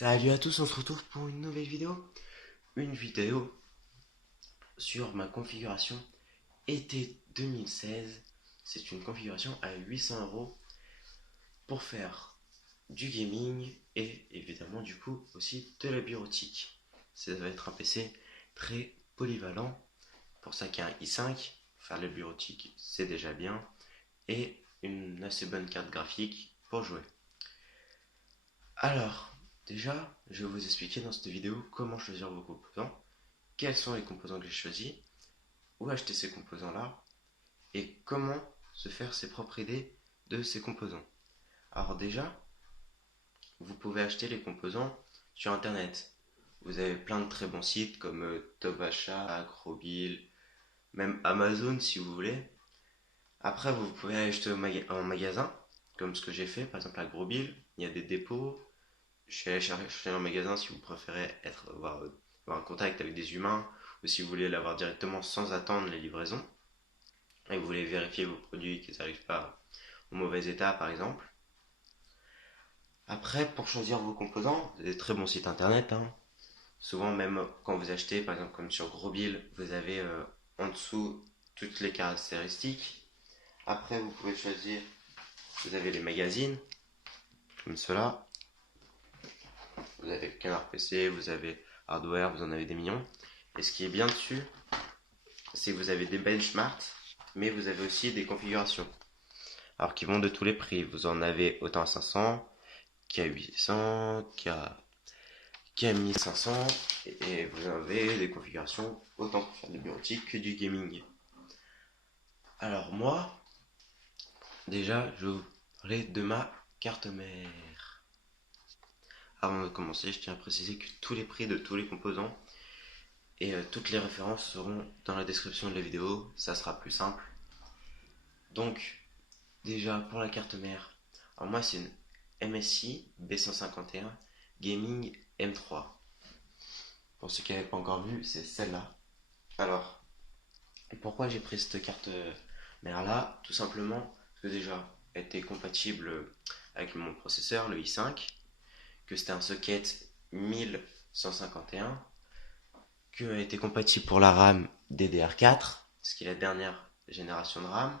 Salut à tous, on se retrouve pour une nouvelle vidéo. Une vidéo sur ma configuration été 2016. C'est une configuration à 800 € pour faire du gaming et évidemment du coup aussi de la bureautique. Ça va être un PC très polyvalent. Pour ça qu'il y a un i5, faire la bureautique c'est déjà bien. Et une assez bonne carte graphique pour jouer. Alors, déjà, je vais vous expliquer dans cette vidéo comment choisir vos composants, quels sont les composants que j'ai choisis, où acheter ces composants-là, et comment se faire ses propres idées de ces composants. Alors déjà, vous pouvez acheter les composants sur Internet. Vous avez plein de très bons sites comme Top Achat, Agrobil, même Amazon si vous voulez. Après, vous pouvez aller acheter en magasin, comme ce que j'ai fait, par exemple à Agrobil, il y a des dépôts. Je suis allé chercher un magasin si vous préférez avoir un contact avec des humains ou si vous voulez l'avoir directement sans attendre les livraisons et vous voulez vérifier vos produits qu'ils n'arrivent pas au mauvais état par exemple. Après, pour choisir vos composants, vous avez des très bons sites internet, hein. Souvent, même quand vous achetez, par exemple comme sur Grosbill, vous avez en dessous toutes les caractéristiques. Après, vous pouvez choisir, vous avez les magazines, comme cela. Vous avez Canard PC, vous avez Hardware, vous en avez des millions. Et ce qui est bien dessus, c'est que vous avez des benchmarks, mais vous avez aussi des configurations. Alors qui vont de tous les prix. Vous en avez autant à 500, qu'à 800, qu'à 1500, et vous avez des configurations autant pour faire du bureautique que du gaming. Alors moi, déjà, je vais vous parler de ma carte mère. Avant de commencer, je tiens à préciser que tous les prix de tous les composants et toutes les références seront dans la description de la vidéo, ça sera plus simple. Donc, déjà pour la carte mère, alors moi c'est une MSI B151 Gaming M3. Pour ceux qui n'avaient pas encore vu, c'est celle-là. Alors, pourquoi j'ai pris cette carte mère là? Tout simplement parce que déjà, elle était compatible avec mon processeur, le i5, que c'était un socket 1151, qu'elle était compatible pour la RAM DDR4, ce qui est la dernière génération de RAM,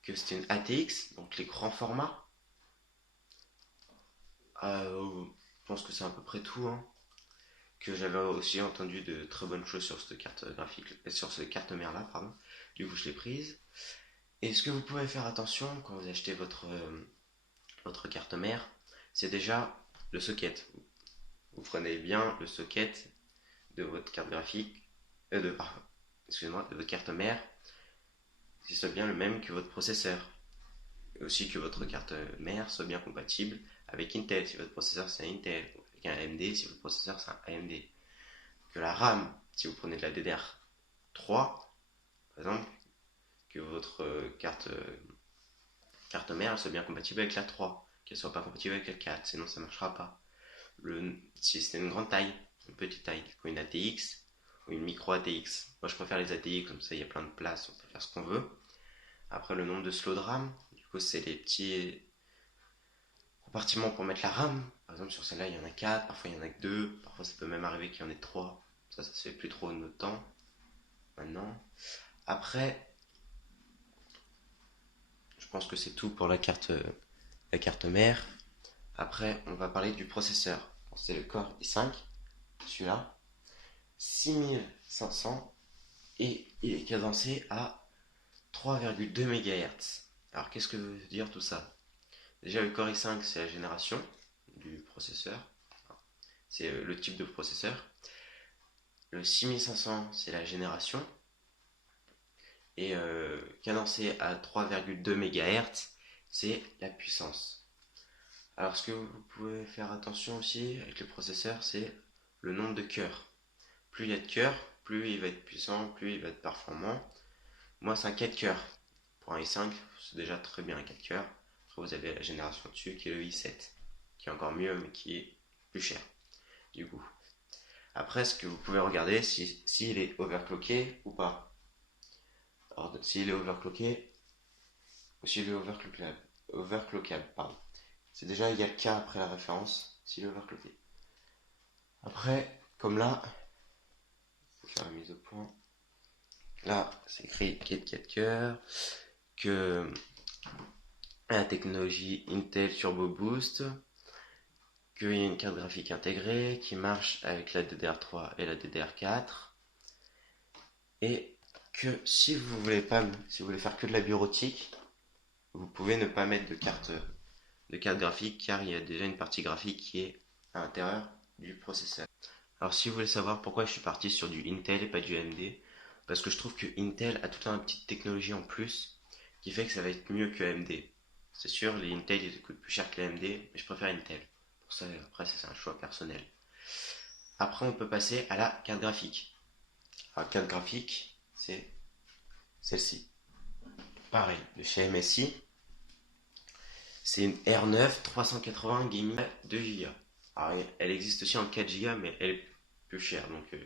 que c'était une ATX, donc les grands formats. Je pense que c'est à peu près tout, hein. Que j'avais aussi entendu de très bonnes choses sur cette carte graphique, sur cette carte mère là, pardon. Du coup, je l'ai prise. Et ce que vous pouvez faire attention quand vous achetez votre carte mère, c'est déjà le socket. Vous prenez bien le socket de votre carte graphique, excusez-moi, de votre carte mère, si ce soit bien le même que votre processeur. Et aussi que votre carte mère soit bien compatible avec Intel, si votre processeur c'est un Intel, ou avec un AMD, si votre processeur c'est un AMD. Que la RAM, si vous prenez de la DDR3, par exemple, que votre carte mère soit bien compatible avec la 3, qu'elle soit pas compatible avec la 4, sinon ça marchera pas. Si c'était une grande taille, une petite taille, comme une ATX ou une micro ATX. Moi je préfère les ATX, comme ça il y a plein de place, on peut faire ce qu'on veut. Après le nombre de slots de RAM, du coup c'est les petits compartiments pour mettre la RAM. Par exemple sur celle-là il y en a 4, parfois il y en a que 2, parfois ça peut même arriver qu'il y en ait 3. Ça se fait plus trop de notre temps maintenant. Après, je pense que c'est tout pour la carte mère. Après, on va parler du processeur. C'est le Core i5, celui-là, 6500 et il est cadencé à 3,2 MHz. Alors, qu'est-ce que veut dire tout ça? Déjà, le Core i5, c'est la génération du processeur. C'est le type de processeur. Le 6500, c'est la génération. Et cadencé à 3,2 MHz, c'est la puissance. Alors ce que vous pouvez faire attention aussi avec le processeur, c'est le nombre de cœurs. Plus il y a de cœurs, plus il va être puissant, plus il va être performant. Moi c'est un 4 cœurs. Pour un i5, c'est déjà très bien un 4 cœurs. Après vous avez la génération dessus qui est le i7, qui est encore mieux mais qui est plus cher du coup. Après ce que vous pouvez regarder, s'il est overclocké ou pas. Alors s'il est overclocké, ou s'il est overclockable, pardon. C'est déjà il y a le cas après la référence, s'il est overclocké. Après, comme là, faut faire la mise au point. Là, c'est écrit Kit Kat que la technologie Intel Turbo Boost, qu'il y a une carte graphique intégrée qui marche avec la DDR3 et la DDR4, et que si vous voulez pas, si vous voulez faire que de la bureautique, vous pouvez ne pas mettre de carte graphique car il y a déjà une partie graphique qui est à l'intérieur du processeur. Alors si vous voulez savoir pourquoi je suis parti sur du Intel et pas du AMD, parce que je trouve que Intel a toute une petite technologie en plus qui fait que ça va être mieux que AMD. C'est sûr, les Intel ils coûtent plus cher que les AMD, mais je préfère Intel. Pour ça, après, c'est un choix personnel. Après, on peut passer à la carte graphique. Alors, la carte graphique, c'est celle-ci. Pareil, de chez MSI. C'est une R9 380 gaming 2 Go. Alors, elle existe aussi en 4 Go, mais elle est plus chère. Donc,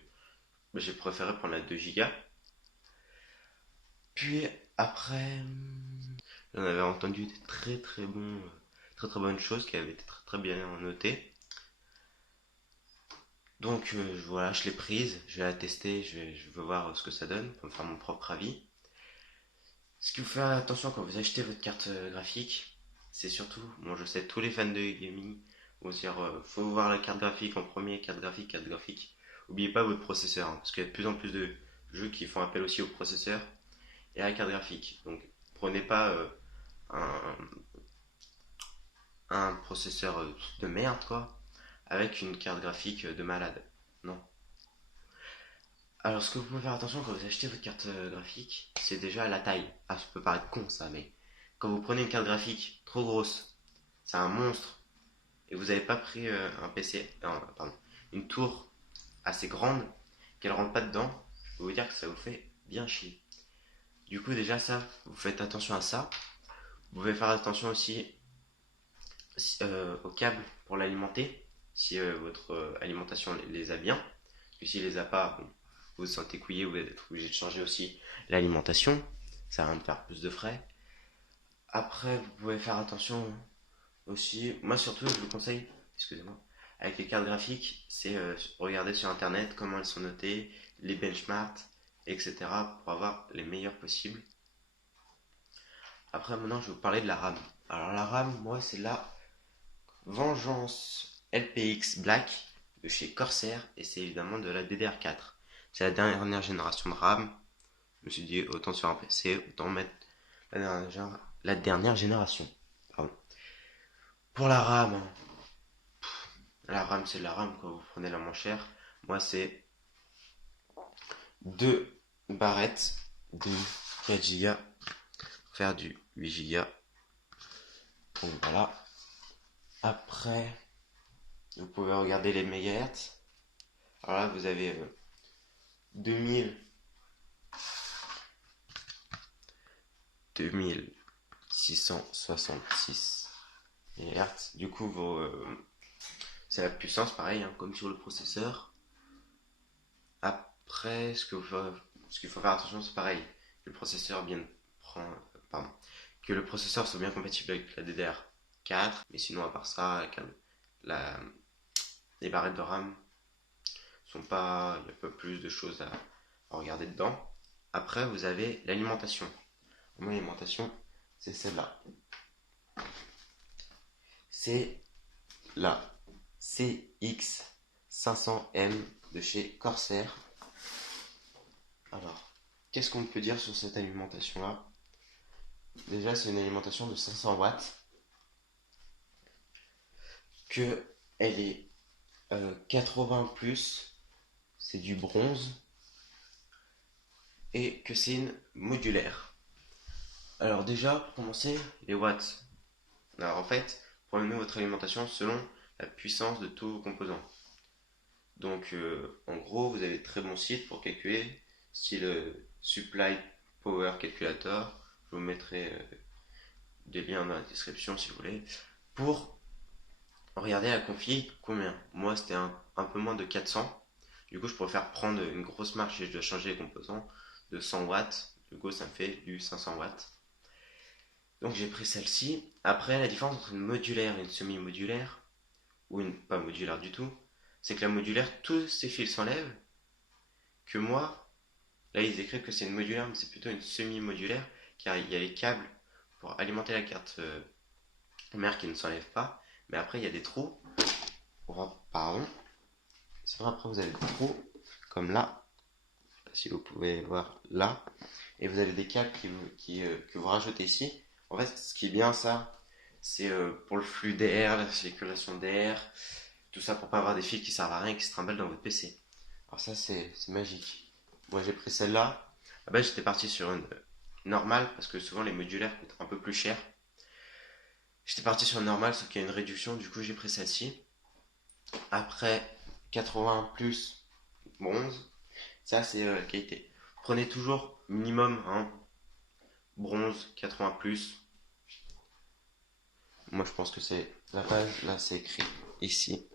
j'ai préféré prendre la 2 Go. Puis, après, j'en avais entendu des très très bonnes choses qui avaient été très très bien notées. Donc voilà, je l'ai prise, je vais la tester, je veux voir ce que ça donne pour me faire mon propre avis. Ce qu'il faut faire attention quand vous achetez votre carte graphique, c'est surtout, bon je sais tous les fans de gaming vont dire faut voir la carte graphique en premier, carte graphique, carte graphique. N'oubliez pas votre processeur, hein, parce qu'il y a de plus en plus de jeux qui font appel aussi au processeur et à la carte graphique. Donc prenez pas un, un processeur de merde quoi, avec une carte graphique de malade. Non. Alors, ce que vous pouvez faire attention quand vous achetez votre carte graphique, c'est déjà la taille. Ah, ça peut paraître con ça, mais quand vous prenez une carte graphique trop grosse, c'est un monstre, et vous n'avez pas pris un PC, pardon, une tour assez grande, qu'elle rentre pas dedans, je peux vous dire que ça vous fait bien chier. Du coup, déjà ça, vous faites attention à ça. Vous pouvez faire attention aussi au câble pour l'alimenter, si votre alimentation les a bien. Parce que s'il les a pas, bon, vous vous sentez couillé, vous êtes obligé de changer aussi l'alimentation. Ça va me faire plus de frais. Après, vous pouvez faire attention aussi. Moi, surtout, je vous conseille, excusez-moi, avec les cartes graphiques, c'est regarder sur internet comment elles sont notées, les benchmarks, etc. pour avoir les meilleurs possibles. Après, maintenant, je vais vous parler de la RAM. Alors, la RAM, moi, c'est la Vengeance LPX Black de chez Corsair et c'est évidemment de la DDR4. C'est la dernière génération de RAM. Je me suis dit autant sur un PC, autant mettre la dernière génération. Pardon. Pour la RAM c'est la RAM quand vous prenez la moins chère. Moi c'est deux barrettes de 4 Go pour faire du 8 Go. Donc voilà. Après, vous pouvez regarder les mégahertz. Alors là, vous avez 2000 2666 MHz. Du coup, c'est la puissance, pareil, hein, comme sur le processeur. Après, ce qu'il faut faire attention, c'est pareil. Que le processeur pardon, que le processeur soit bien compatible avec la DDR4. Mais sinon, à part ça, la, les barrettes de RAM sont pas, il y a pas plus de choses à regarder dedans. Après, vous avez l'alimentation. L'alimentation, c'est celle-là. C'est la CX500M de chez Corsair. Alors, qu'est-ce qu'on peut dire sur cette alimentation-là? Déjà, c'est une alimentation de 500 watts, que elle est 80 plus, c'est du bronze, et que c'est une modulaire. Alors déjà, pour commencer, les watts. Alors en fait, prenez votre alimentation selon la puissance de tous vos composants. Donc en gros, vous avez de très bons sites pour calculer, style Supply Power Calculator. Je vous mettrai des liens dans la description si vous voulez. Pour regarder la config, combien? Moi, c'était un peu moins de 400. Du coup, je préfère prendre une grosse marge si je dois changer les composants de 100 watts. Du coup, ça me fait du 500 watts. Donc j'ai pris celle-ci. Après, la différence entre une modulaire et une semi-modulaire, ou une pas modulaire du tout, c'est que la modulaire, tous ces fils s'enlèvent. Que moi, là ils écrivent que c'est une modulaire, mais c'est plutôt une semi-modulaire, car il y a les câbles pour alimenter la carte mère qui ne s'enlèvent pas. Mais après, il y a des trous. Pardon. Sinon, après, vous avez des trous, comme là, si vous pouvez voir là. Et vous avez des câbles que vous rajoutez ici. En fait, ce qui est bien, ça, c'est pour le flux d'air, la circulation d'air, tout ça pour pas avoir des fils qui servent à rien et qui se trimballent dans votre PC. Alors ça, c'est magique. Moi, j'ai pris celle-là. À la base, j'étais parti sur une normale, parce que souvent, les modulaires coûtent un peu plus cher. J'étais parti sur une normale, sauf qu'il y a une réduction, du coup, j'ai pris celle-ci. Après, 80 plus bronze, ça, c'est la qualité. Prenez toujours minimum, hein, bronze, 80 plus. Moi, je pense que c'est la page, là, c'est écrit ici.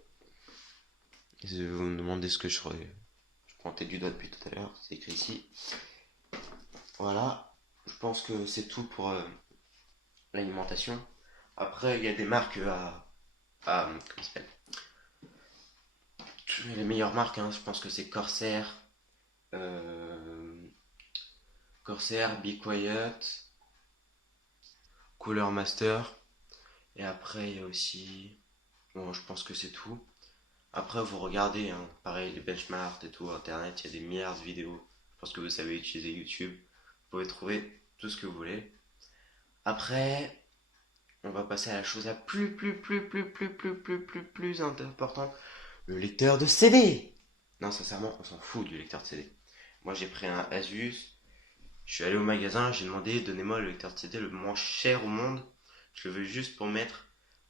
Et si vous me demandez ce que je pointais du doigt depuis tout à l'heure, c'est écrit ici. Voilà, je pense que c'est tout pour l'alimentation. Après, il y a des marques comment ça s'appelle, les meilleures marques, hein, je pense que c'est Corsair, Be Quiet, Cooler Master. Et après, il y a aussi. Bon, je pense que c'est tout. Après, vous regardez, hein, pareil, les benchmarks et tout, internet, il y a des milliards de vidéos. Je pense que vous savez utiliser YouTube. Vous pouvez trouver tout ce que vous voulez. Après, on va passer à la chose la plus importante, le lecteur de CD. Non, sincèrement, on s'en fout du lecteur de CD. Moi, j'ai pris un Asus. Je suis allé au magasin, j'ai demandé, donnez-moi le lecteur de CD le moins cher au monde. Je le veux juste pour mettre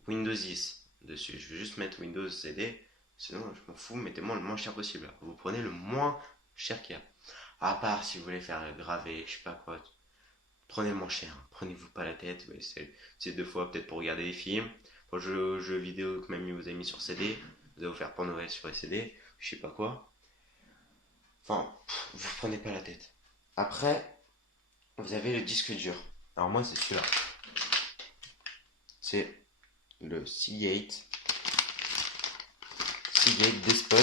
Windows 10 dessus. Je veux juste mettre Windows CD. Sinon, je m'en fous, mettez-moi le moins cher possible. Vous prenez le moins cher qu'il y a. À part si vous voulez faire graver, je sais pas quoi. Prenez le moins cher. Prenez-vous pas la tête. Ouais, c'est 2 fois peut-être pour regarder des films. Pour jeux vidéo que mamie vous a mis sur CD. Vous allez vous faire pour Noël sur les CD. Je sais pas quoi. Enfin, vous prenez pas la tête. Après, vous avez le disque dur. Alors moi, c'est celui-là. C'est le Seagate Despot.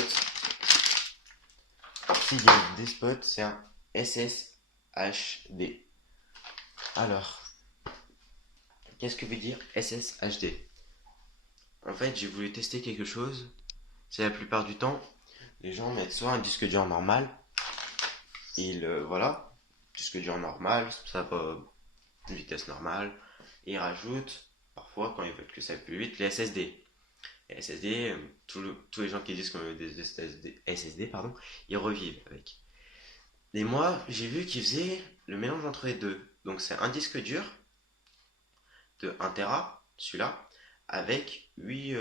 Seagate Despot, c'est un SSHD. Alors, qu'est-ce que veut dire SSHD? En fait, j'ai voulu tester quelque chose. C'est la plupart du temps, les gens mettent soit un disque dur normal, voilà, disque dur normal, ça va une vitesse normale, et ils rajoutent, parfois, quand ils veulent que ça aille plus vite, les SSD. Les SSD, tous les gens qui disent qu'on veut des SSD, pardon, ils revivent avec. Et moi, j'ai vu qu'ils faisaient le mélange entre les deux. Donc c'est un disque dur de 1 Tera, celui-là, avec 8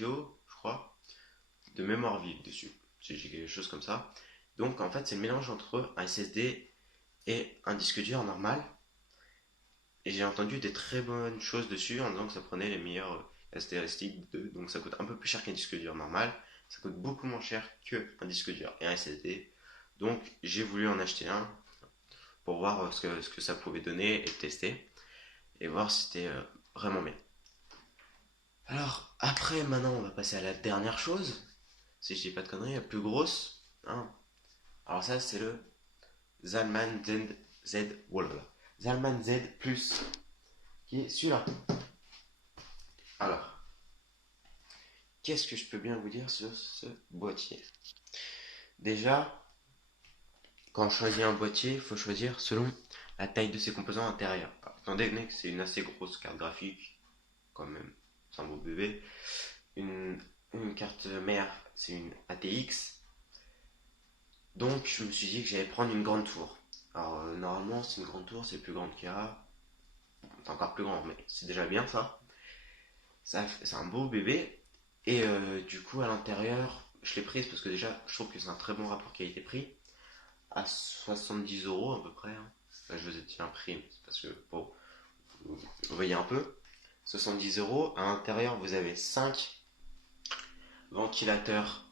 Go, je crois, de mémoire vive dessus. J'ai quelque chose comme ça. Donc en fait, c'est le mélange entre un SSD et un disque dur normal. Et j'ai entendu des très bonnes choses dessus en disant que ça prenait les meilleures caractéristiques donc ça coûte un peu plus cher qu'un disque dur normal. Ça coûte beaucoup moins cher qu'un disque dur et un SSD. Donc j'ai voulu en acheter un pour voir ce que ça pouvait donner et tester. Et voir si c'était vraiment bien. Alors après, maintenant, on va passer à la dernière chose. Si je dis pas de conneries, la plus grosse. Hein. Alors ça, c'est le Zalman Z. Voilà. Zalman Z Plus. Qui est celui-là. Alors, qu'est-ce que je peux bien vous dire sur ce boîtier? Déjà, quand on choisit un boîtier, il faut choisir selon la taille de ses composants intérieurs. Étant donné que c'est une assez grosse carte graphique, quand même, c'est un beau bébé. Une carte mère, c'est une ATX. Donc, je me suis dit que j'allais prendre une grande tour. Alors, normalement, c'est une grande tour, c'est plus grande qu'il y a. C'est encore plus grand, mais c'est déjà bien ça. C'est un beau bébé. Et du coup, à l'intérieur, je l'ai prise parce que déjà, je trouve que c'est un très bon rapport qualité-prix. À 70 € à peu près. Hein. Là, je vous ai dit un prix, mais c'est parce que, bon, vous voyez un peu. 70 €. À l'intérieur, vous avez 5 ventilateurs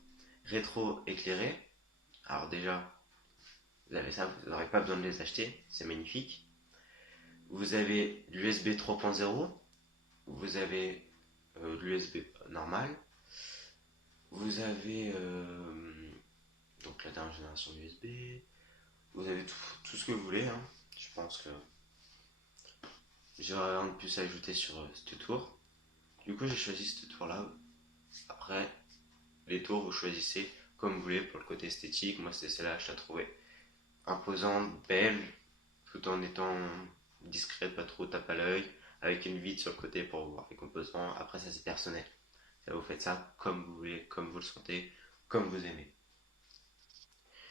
rétro-éclairés. Alors déjà, vous avez ça, vous n'aurez pas besoin de les acheter, c'est magnifique. Vous avez l'USB 3.0, vous avez l'USB normal, Vous avez donc la dernière génération USB. Vous avez tout ce que vous voulez, hein. Je pense que j'ai rien de plus à ajouter sur ce tour. Du coup, j'ai choisi ce tour-là. Après, les tours, vous choisissez comme vous voulez pour le côté esthétique. Moi, c'était celle-là, je la trouvais imposante, belle, tout en étant discrète, pas trop tape à l'œil, avec une vitre sur le côté pour voir les composants. Après, ça c'est personnel. Ça, vous faites ça comme vous voulez, comme vous le sentez, comme vous aimez.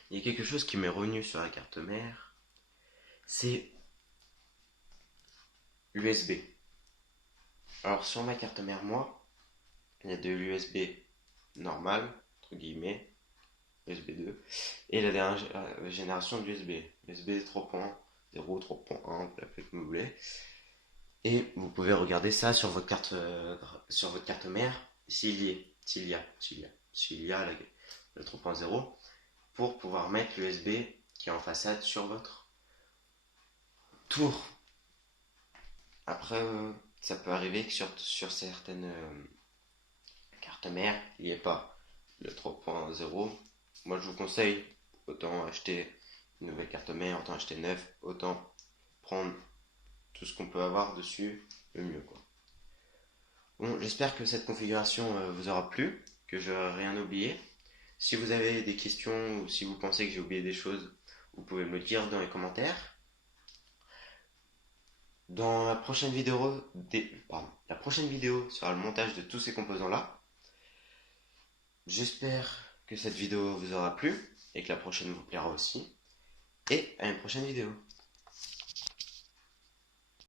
Il y a quelque chose qui m'est revenu sur la carte mère, c'est l'USB. Alors sur ma carte mère, moi, il y a de l'USB normal, entre guillemets, USB 2, et la dernière génération de l'USB, USB 3.0, 3.1, vous l'appelez comme vous voulez. Et vous pouvez regarder ça sur votre carte mère, s'il y a le 3.0, pour pouvoir mettre l'USB qui est en façade sur votre tour. Après, ça peut arriver que sur certaines cartes mères, il n'y ait pas le 3.0. Moi, je vous conseille, autant acheter une nouvelle carte mère, autant acheter neuf, autant prendre tout ce qu'on peut avoir dessus, le mieux, quoi. Bon, j'espère que cette configuration vous aura plu, que je n'aurai rien oublié. Si vous avez des questions ou si vous pensez que j'ai oublié des choses, vous pouvez me le dire dans les commentaires. Dans la prochaine vidéo, la prochaine vidéo sera le montage de tous ces composants-là. J'espère que cette vidéo vous aura plu et que la prochaine vous plaira aussi. Et à une prochaine vidéo.